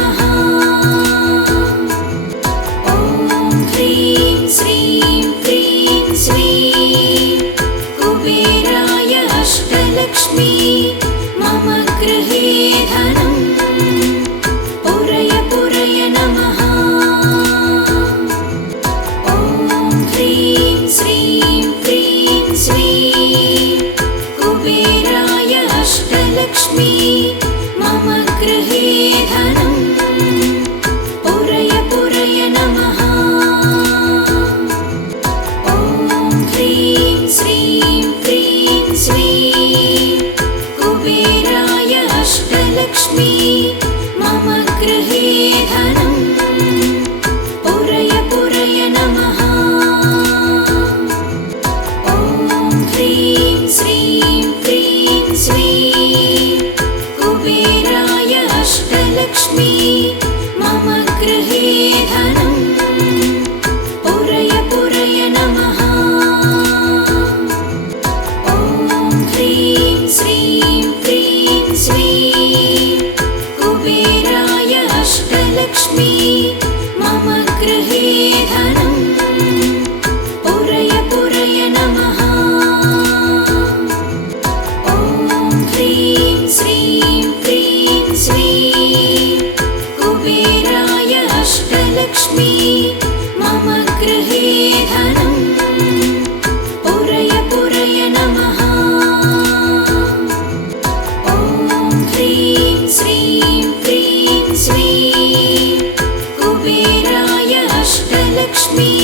नमः। ॐ ह्रीं श्रीं क्रीं श्रीं कुबेराय अष्टलक्ष्मी मम गृहे धनं पुरय पुरय नमः। ॐ ह्रीं श्रीं क्रीं श्रीं कुबेराय अष्टलक्ष्मी मम गृहे धनं पुरय पुरय नमः। ॐ ह्रीं श्रीं क्रीं श्रीं कुबेराय अष्टलक्ष्मी मम गृहे धनं पुरय पुरय नमः। ॐ ह्रीं श्रीं क्रीं श्रीं कुबेराय अष्टलक्ष्मी मम गृहे धनं पुरय पुरय नमः। ॐ ह्रीं श्रीं क्रीं श्रीं कुबेराय अष्टलक्ष्मी मम गृहे धनं पुरय पुरय नमः। ॐ ह्रीं श्रीं क्रीं श्रीं कुबेराय अष्टलक्ष्मी मम गृहे धनं पुरय पुरय नमः। ॐ ह्रीं श्रीं क्रीं श्रीं कुबेराय अष्टलक्ष्मी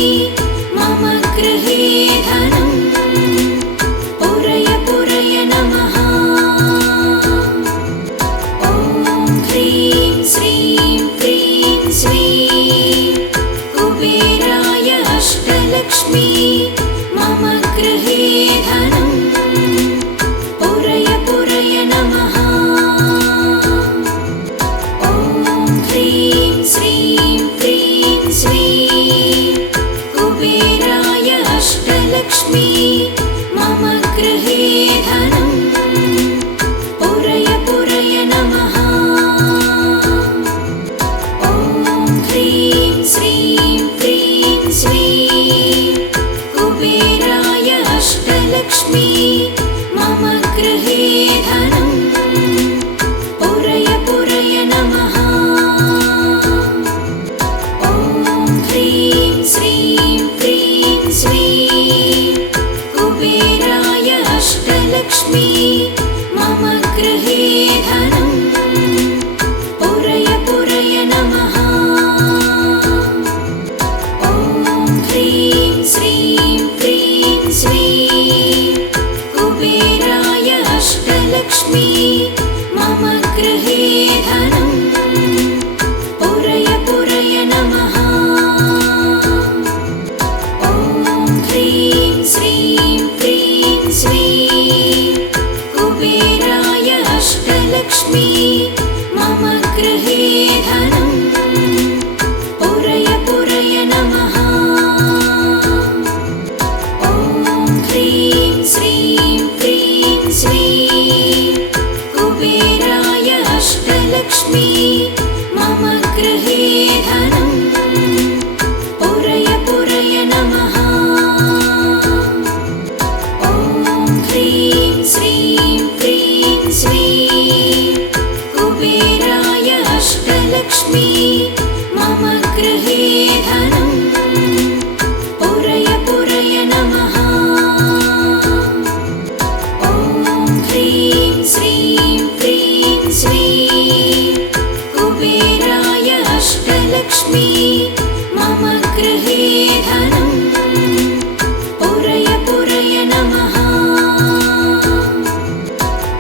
मम गृहे धनं पुरय पुरय नमः। ॐ ह्रीं श्रीं क्रीं श्रीं कुबेराय अष्टलक्ष्मी मम गृहे धनं पुरय पुरय नमः। ॐ ह्रीं श्रीं क्रीं श्रीं कुबेराय अष्टलक्ष्मी मम गृहे धनं पुरय पुरय नमः। ॐ ह्रीं श्रीं क्रीं श्रीं कुबेराय अष्टलक्ष्मी मम गृहे धनं पुरय पुरय नमः। ॐ ह्रीं श्रीं क्रीं श्रीं कुबेराय अष्टलक्ष्मी मम गृहे धनं पुरय पुरय नमः। ॐ ह्रीं श्रीं क्रीं श्रीं कुबेराय अष्टलक्ष्मी मम गृहे धनं पुरय पुरय नमः। ॐ ह्रीं श्रीं क्रीं श्रीं कुबेराय अष्टलक्ष्मी मम गृहे धनं पुरय पुरय नमः। ॐ ह्रीं श्रीं क्रीं श्रीं कुबेराय अष्टलक्ष्मी मम गृहे धनं पुरय पुरय नमः। ॐ ह्रीं श्रीं क्रीं श्रीं कुबेराय अष्टलक्ष्मी मम गृहे धनं पुरय पुरय नमः। ॐ ह्रीं श्रीं क्रीं श्रीं कुबेराय अष्टलक्ष्मी मम गृहे धनं पुरय पुरय नमः।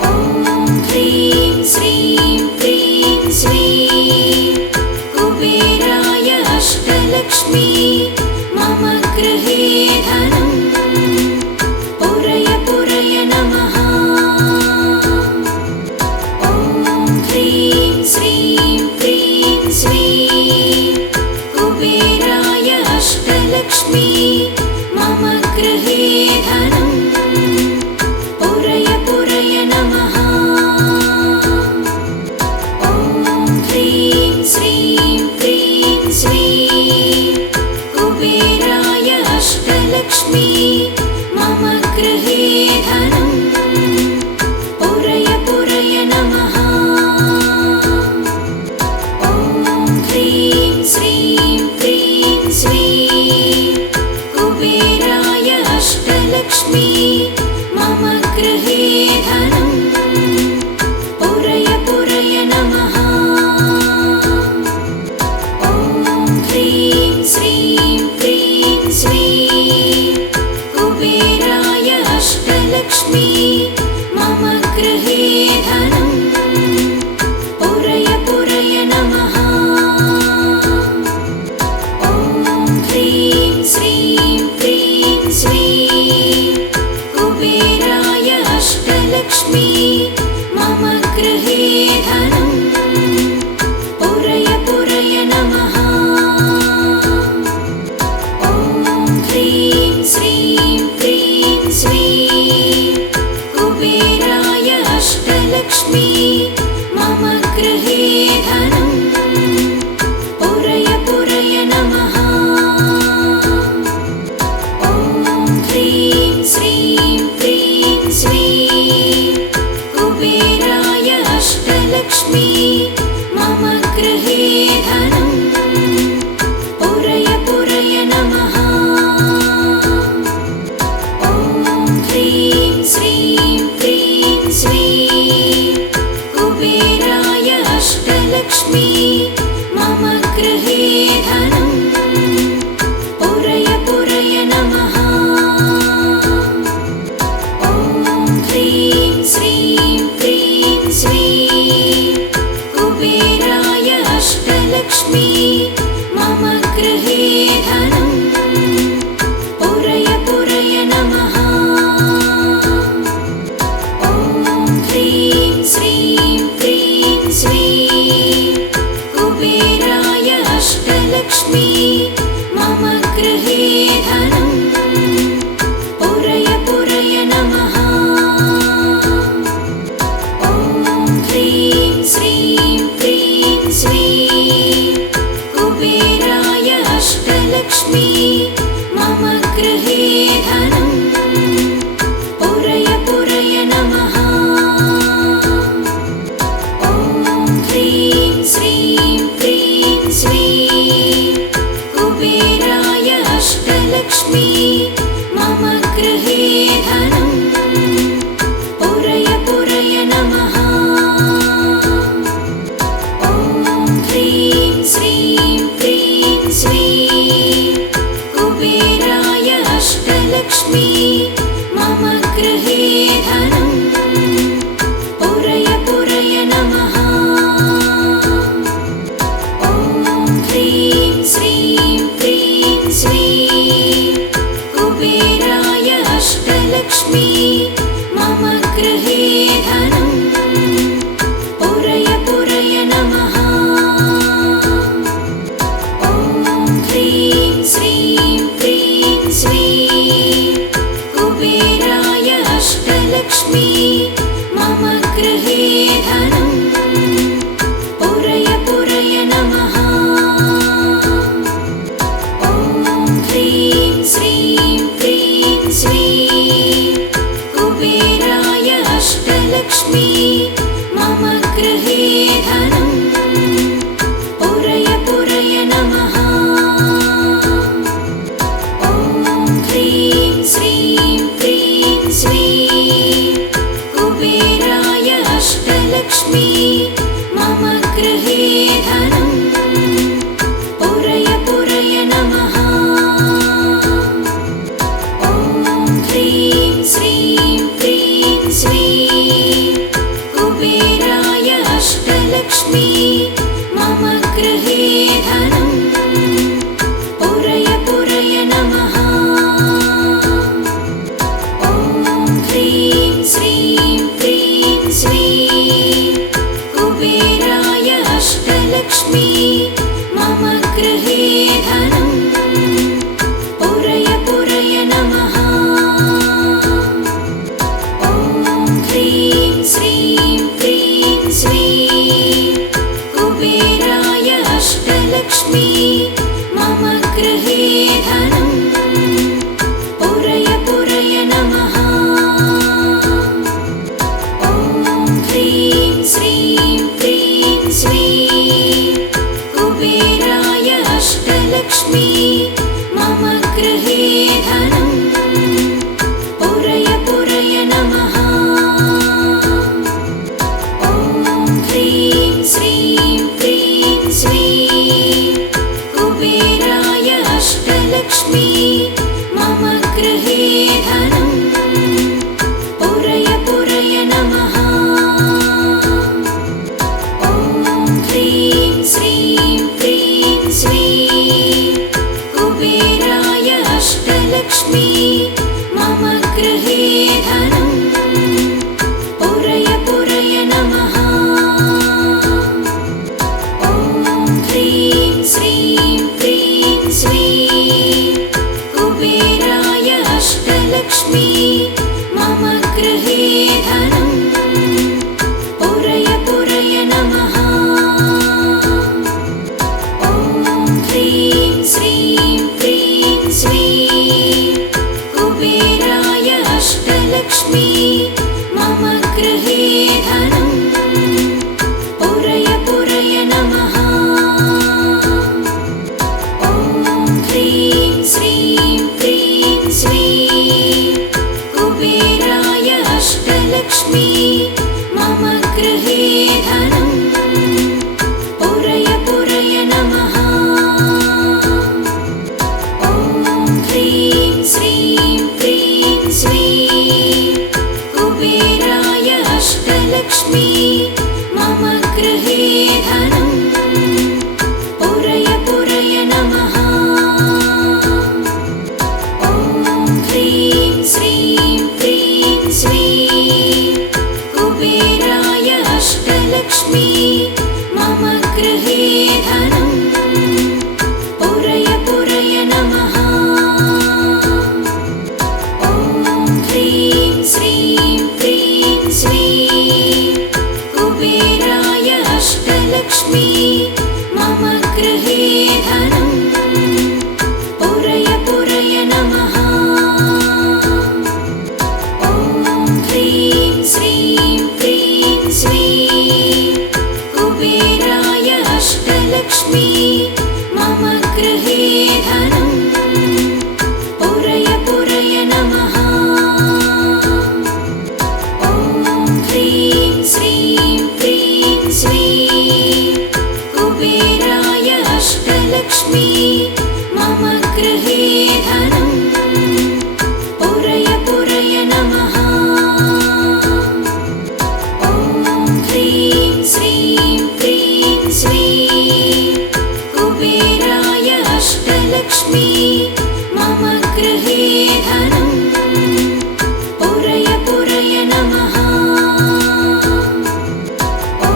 ॐ ह्रीं श्रीं क्रीं श्रीं कुबेराय अष्टलक्ष्मी मम गृहे धनं पुरय पुरय नमः। ॐ ह्रीं श्रीं क्रीं श्रीं कुबेराय अष्टलक्ष्मी मम गृहे धनं पुरय पुरय नमः। ॐ ह्रीं श्रीं अष्टलक्ष्मी मम गृहे धनं पुरय पुरय नमः। ॐ ह्रीं श्रीं क्रीं श्रीं कुबेराय अष्टलक्ष्मी मम गृहे धनं पुरय पुरय नमः। ॐ ह्रीं श्रीं क्रीं श्रीं कुबेराय अष्टलक्ष्मी मम गृहे धनं पुरय पुरय नमः। ॐ ह्रीं श्रीं क्रीं श्रीं कुबेराय अष्टलक्ष्मी मम गृहे धनं पुरय पुरय नमः। ॐ ह्रीं श्रीं क्रीं श्रीं कुबेराय अष्टलक्ष्मी मम गृहे धनं पुरय पुरय नमः। ॐ ह्रीं श्रीं क्रीं श्रीं कुबेराय अष्टलक्ष्मी मम गृहे धनं पुरय पुरय नमः। ॐ ह्रीं श्रीं क्रीं श्रीं कुबेराय अष्टलक्ष्मी मम गृहे धनं पुरय पुरय नमः। ॐ ह्रीं श्रीं क्रीं श्रीं कुबेराय अष्टलक्ष्मी मम गृहे धनं पुरय पुरय नमः। ॐ ह्रीं श्रीं क्रीं श्रीं कुबेराय अष्टलक्ष्मी मम गृहे धनं पुरय पुरय नमः। ॐ ह्रीं श्रीं क्रीं श्रीं कुबेराय अष्टलक्ष्मी मम गृहे धनं पुरय पुरय नमः। ॐ ह्रीं श्रीं क्रीं श्रीं कुबेराय अष्टलक्ष्मी मम गृहे धनं पुरय पुरय नमः। ॐ ह्रीं श्रीं क्रीं श्रीं कुबेराय अष्टलक्ष्मी मम गृहे धनं पुरय पुरय नमः। ॐ ह्रीं श्रीं क्रीं श्रीं कुबेराय अष्टलक्ष्मी मम गृहे धनं पुरय पुरय नमः। ॐ ह्रीं श्रीं क्रीं श्रीं कुबेराय अष्टलक्ष्मी मम गृहे धनं पुरय पुरय नमः। ॐ ह्रीं श्रीं क्रीं श्रीं कुबेराय अष्टलक्ष्मी मम गृहे धनं पुरय पुरय नमः। ॐ ह्रीं श्रीं क्रीं श्रीं कुबेराय अष्टलक्ष्मी मम गृहे धनं पुरय पुरय नमः। ॐ ह्रीं श्रीं क्रीं श्रीं कुबेराय अष्टलक्ष्मी मम गृहे धनं पुरय पुरय नमः। ॐ ह्रीं श्रीं क्रीं श्रीं कुबेराय अष्टलक्ष्मी मम गृहे धनं पुरय पुरय नमः। ॐ ह्रीं श्रीं क्रीं श्रीं कुबेराय अष्टलक्ष्मी मम गृहे धनं पुरय अष्टलक्ष्मी मम गृहे धनं पुरय पुरय नमः। ॐ ह्रीं श्रीं क्रीं श्रीं कुबेराय अष्टलक्ष्मी मम गृहे धनं पुरय पुरय नमः। ॐ ह्रीं श्रीं क्रीं श्रीं कुबेराय अष्टलक्ष्मी मम गृहे धनं पुरय पुरय नमः। ॐ ह्रीं श्रीं क्रीं श्रीं कुबेराय अष्टलक्ष्मी मम गृहे धनं पुरय पुरय नमः। ॐ ह्रीं श्रीं क्रीं श्रीं कुबेराय अष्टलक्ष्मी मम गृहे धनं पुरय पुरय नमः। ॐ ह्रीं श्रीं क्रीं श्रीं कुबेराय अष्टलक्ष्मी मम गृहे धनं पुरय पुरय नमः। ॐ ह्रीं श्रीं क्रीं श्रीं कुबेराय अष्टलक्ष्मी मम गृहे धनं पुरय पुरय नमः। ॐ ह्रीं श्रीं क्रीं श्रीं कुबेराय अष्टलक्ष्मी मम गृहे धनं पुरय पुरय नमः। ॐ ह्रीं श्रीं क्रीं श्रीं कुबेराय अष्टलक्ष्मी मम गृहे धनं पुरय पुरय नमः। ॐ ह्रीं श्रीं क्रीं श्रीं कुबेराय अष्टलक्ष्मी मम गृहे धनं पुरय पुरय नमः। ॐ ह्रीं श्रीं क्रीं श्रीं कुबेराय अष्टलक्ष्मी मम गृहे धनं पुरय पुरय नमः। ॐ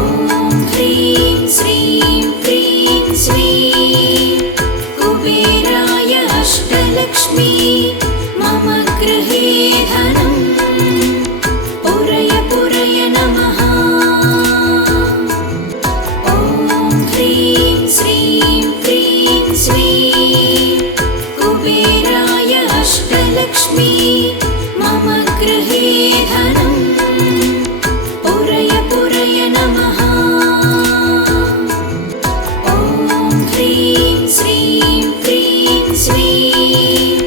ह्रीं श्रीं क्रीं श्रीं कुबेराय अष्टलक्ष्मी मम गृहे धनं पुरय पुरय नमः। ॐ ह्रीं श्रीं क्रीं श्रीं कुबेराय अष्टलक्ष्मी मम गृहे धनं पुरय पुरय नमः। ॐ ह्रीं श्रीं क्रीं श्रीं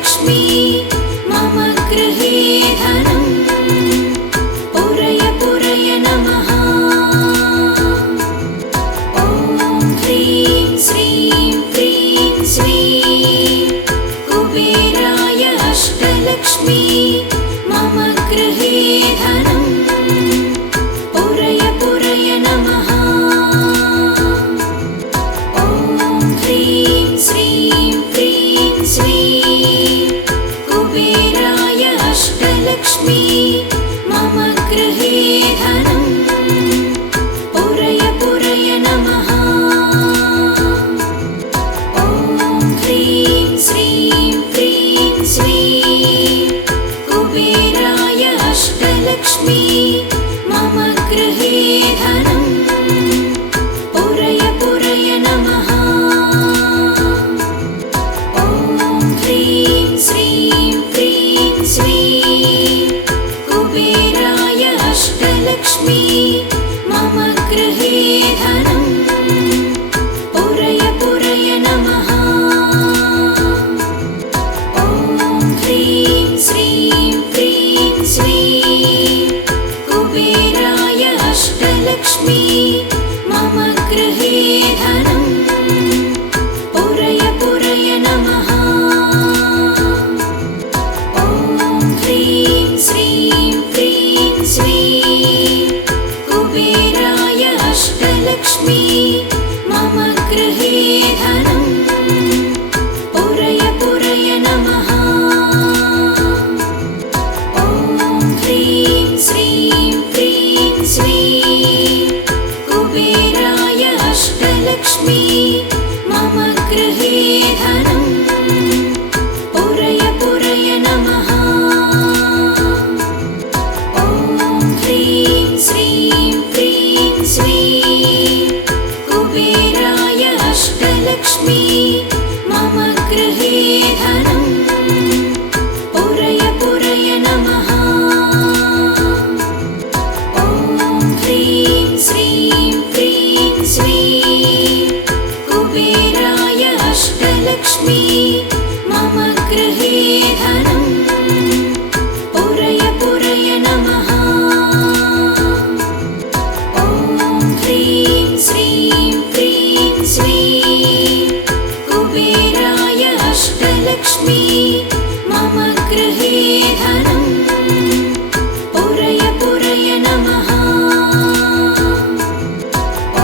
अष्टलक्ष्मी मम गृहे धनं पुरय पुरय नमः ॐ ह्रीं श्रीं क्रीं श्रीं कुबेराय अष्टलक्ष्मी मम गृहे धनं पुरय पुरय नमः ॐ ह्रीं श्रीं क्रीं श्रीं कुबेराय अष्टलक्ष्मी मम गृहे धनं पुरय पुरय नमः ॐ ह्रीं श्रीं क्रीं श्रीं कुबेराय अष्टलक्ष्मी मम गृहे धनं पुरय पुरय नमः ॐ ह्रीं श्रीं क्रीं श्रीं कुबेराय अष्टलक्ष्मी मम गृहे धनं पुरय पुरय नमः ॐ ह्रीं श्रीं क्रीं श्रीं कुबेराय अष्टलक्ष्मी मम गृहे धनं पुरय पुरय नमः ॐ ह्रीं श्रीं क्रीं श्रीं कुबेराय अष्टलक्ष्मी मम गृहे धनं पुरय पुरय नमः ॐ ह्रीं श्रीं क्रीं श्रीं कुबेराय अष्टलक्ष्मी मम गृहे धनं पुरय पुरय नमः ॐ ह्रीं श्रीं क्रीं श्रीं कुबेराय अष्टलक्ष्मी मम गृहे धनं पुरय पुरय नमः ॐ ह्रीं श्रीं क्रीं श्रीं कुबेराय अष्टलक्ष्मी मम गृहे धनं पुरय पुरय नमः ॐ ह्रीं श्रीं क्रीं श्रीं कुबेराय अष्टलक्ष्मी मम गृहे धनं पुरय पुरय नमः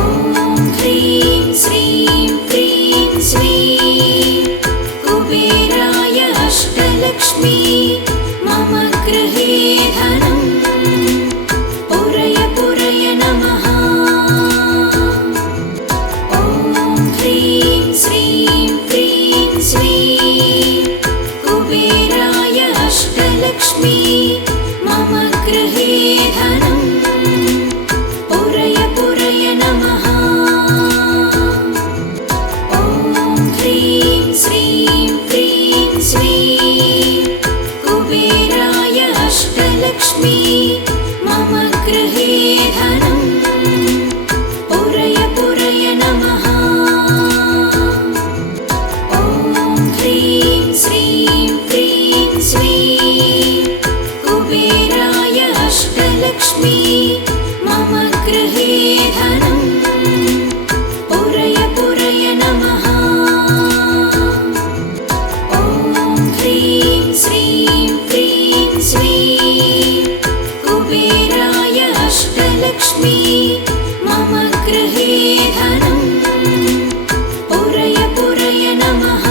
ॐ ह्रीं श्रीं क्रीं श्रीं कुबेराय अष्टलक्ष्मी मम गृहे धनं पुरय पुरय नमः ॐ ह्रीं श्रीं क्रीं श्रीं कुबेराय अष्टलक्ष्मी मम गृहे धनं पुरय पुरय नमः ॐ ह्रीं श्रीं क्रीं श्रीं कुबेराय अष्टलक्ष्मी मम गृहे धनं पुरय पुरय नमः ॐ ह्रीं श्रीं क्रीं श्रीं कुबेराय अष्टलक्ष्मी मम गृहे धनं पुरय पुरय नमः ॐ ह्रीं श्रीं क्रीं श्रीं कुबेराय अष्टलक्ष्मी मम गृहे धनं पुरय पुरय नमः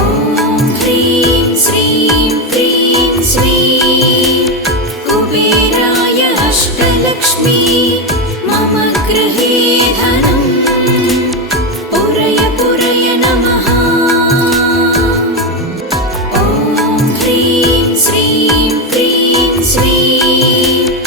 ॐ ह्रीं श्रीं क्रीं श्रीं कुबेराय अष्टलक्ष्मी मम गृहे धनं पुरय पुरय नमः ॐ ह्रीं श्रीं क्रीं श्रीं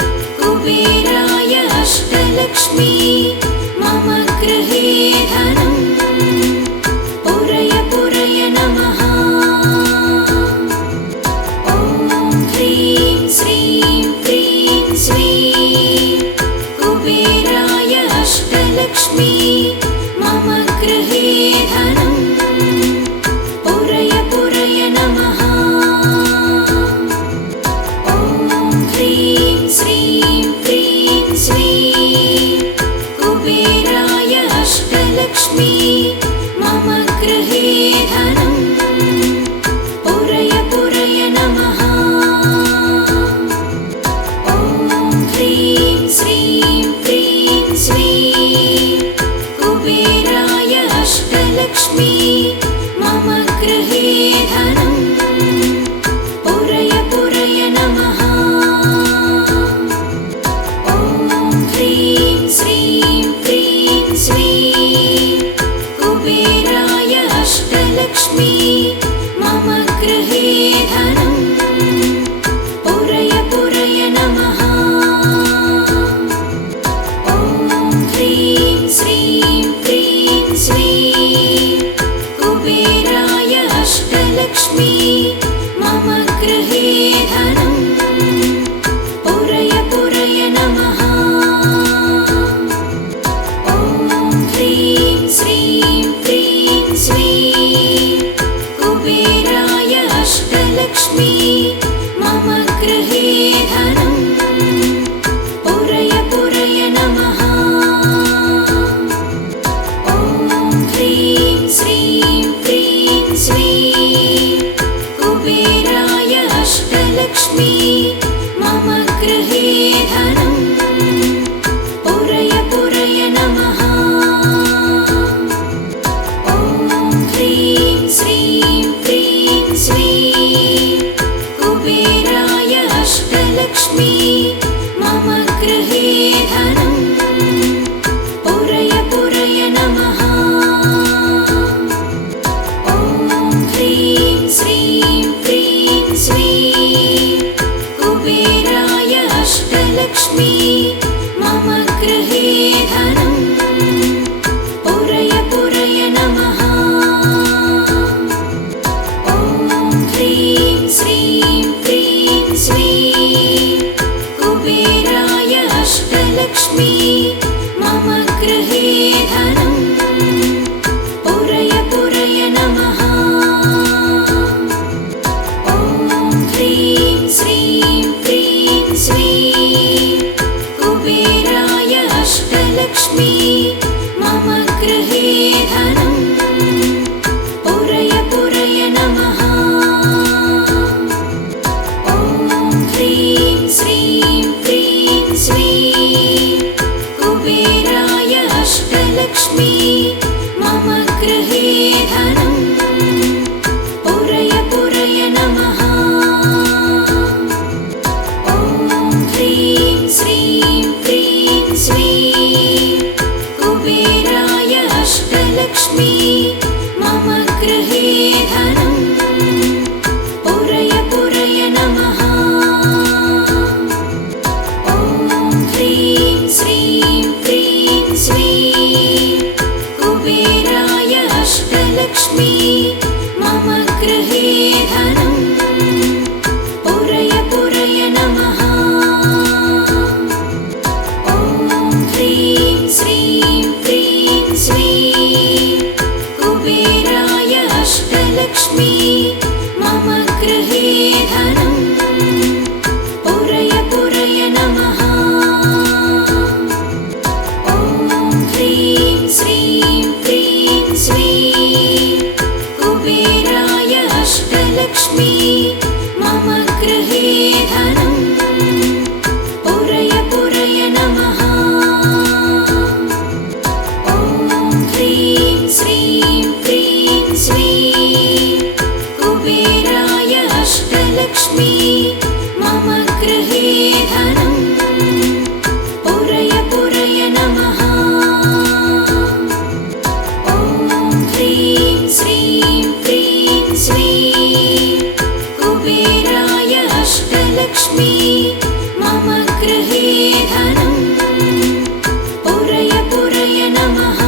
गृहे धनं पुरय पुरय नमः ॐ ह्रीं श्रीं क्रीं श्रीं कुबेराय अष्टलक्ष्मी मम गृहे धनं पुरय पुरय नमः ॐ ह्रीं श्रीं क्रीं श्रीं कुबेराय अष्टलक्ष्मी मम गृहे धनं पुरय पुरय नमः ॐ ह्रीं श्रीं क्रीं श्रीं कुबेराय अष्टलक्ष्मी मम गृहे धनं पुरय पुरय नमः ॐ ह्रीं श्रीं क्रीं श्रीं कुबेराय अष्टलक्ष्मी मम गृहे धनं पुरय पुरय नमः ॐ ह्रीं श्रीं क्रीं श्रीं कुबेराय अष्टलक्ष्मी मम गृहे धनं पुरय पुरय नमः ॐ ह्रीं श्रीं क्रीं श्रीं कुबेराय अष्टलक्ष्मी मम गृहे धनं पुरय पुरय नमः ॐ ह्रीं श्रीं क्रीं श्रीं कुबेराय अष्टलक्ष्मी मम गृहे धनं पुरय पुरय नमः ॐ ह्रीं श्रीं क्रीं श्रीं कुबेराय अष्टलक्ष्मी मम गृहे धनं पुरय पुरय नमः ॐ ह्रीं श्रीं क्रीं श्रीं कुबेराय अष्टलक्ष्मी मम गृहे धनं पुरय पुरय नमः ॐ ह्रीं श्रीं क्रीं श्रीं कुबेराय अष्टलक्ष्मी मम गृहे धनं पुरय पुरय नमः ॐ ह्रीं श्रीं क्रीं श्रीं कुबेराय अष्टलक्ष्मी मम गृहे धनं पुरय पुरय नमः ॐ ह्रीं श्रीं क्रीं श्रीं कुबेराय अष्टलक्ष्मी मम गृहे धनं पुरय पुरय नमः ॐ ह्रीं श्रीं क्रीं श्रीं कुबेराय अष्टलक्ष्मी मम गृहे धनं पुरय पुरय नमः ॐ ह्रीं श्रीं क्रीं श्रीं कुबेराय अष्टलक्ष्मी मम गृहे धनं पुरय पुरय नमः ॐ ह्रीं श्रीं क्रीं श्रीं कुबेराय अष्टलक्ष्मी मम गृहे धनं पुरय पुरय नमः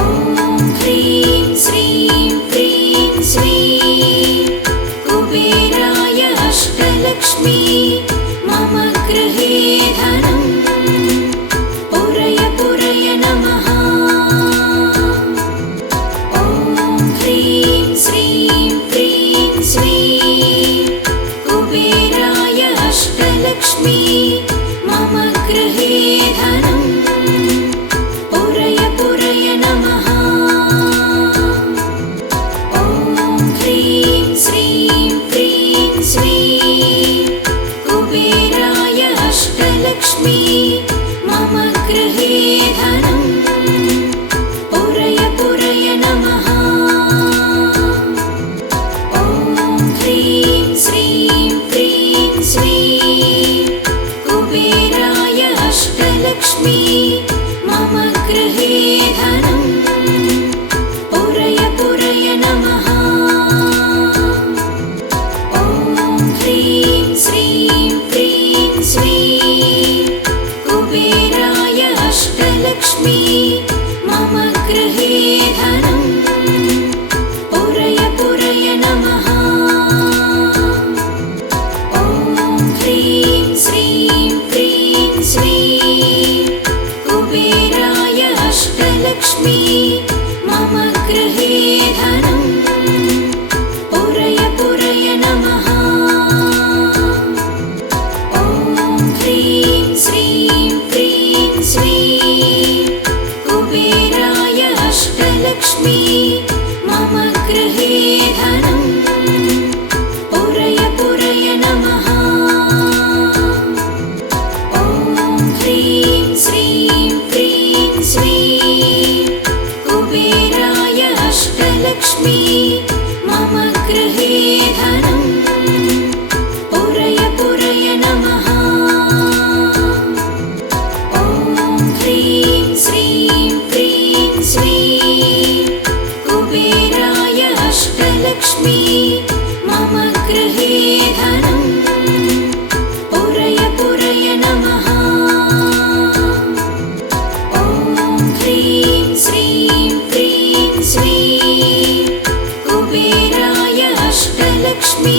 ॐ ह्रीं श्रीं क्रीं श्रीं कुबेराय अष्टलक्ष्मी मम गृहे धनं पुरय पुरय नमः ॐ ह्रीं श्रीं क्रीं श्रीं कुबेराय अष्टलक्ष्मी मम गृहे धनं पुरय पुरय नमः ॐ ह्रीं श्रीं क्रीं श्रीं कुबेराय अष्टलक्ष्मी मम गृहे धनं पुरय पुरय नमः अष्टलक्ष्मी मम गृहे धनं पुरय पुरय नमः ॐ ह्रीं श्रीं क्रीं स्वीं कुबेराय अष्टलक्ष्मी मम गृहे धनं पुरय पुरय नमः ॐ ह्रीं श्रीं क्रीं स्वीं कुबेराय अष्टलक्ष्मी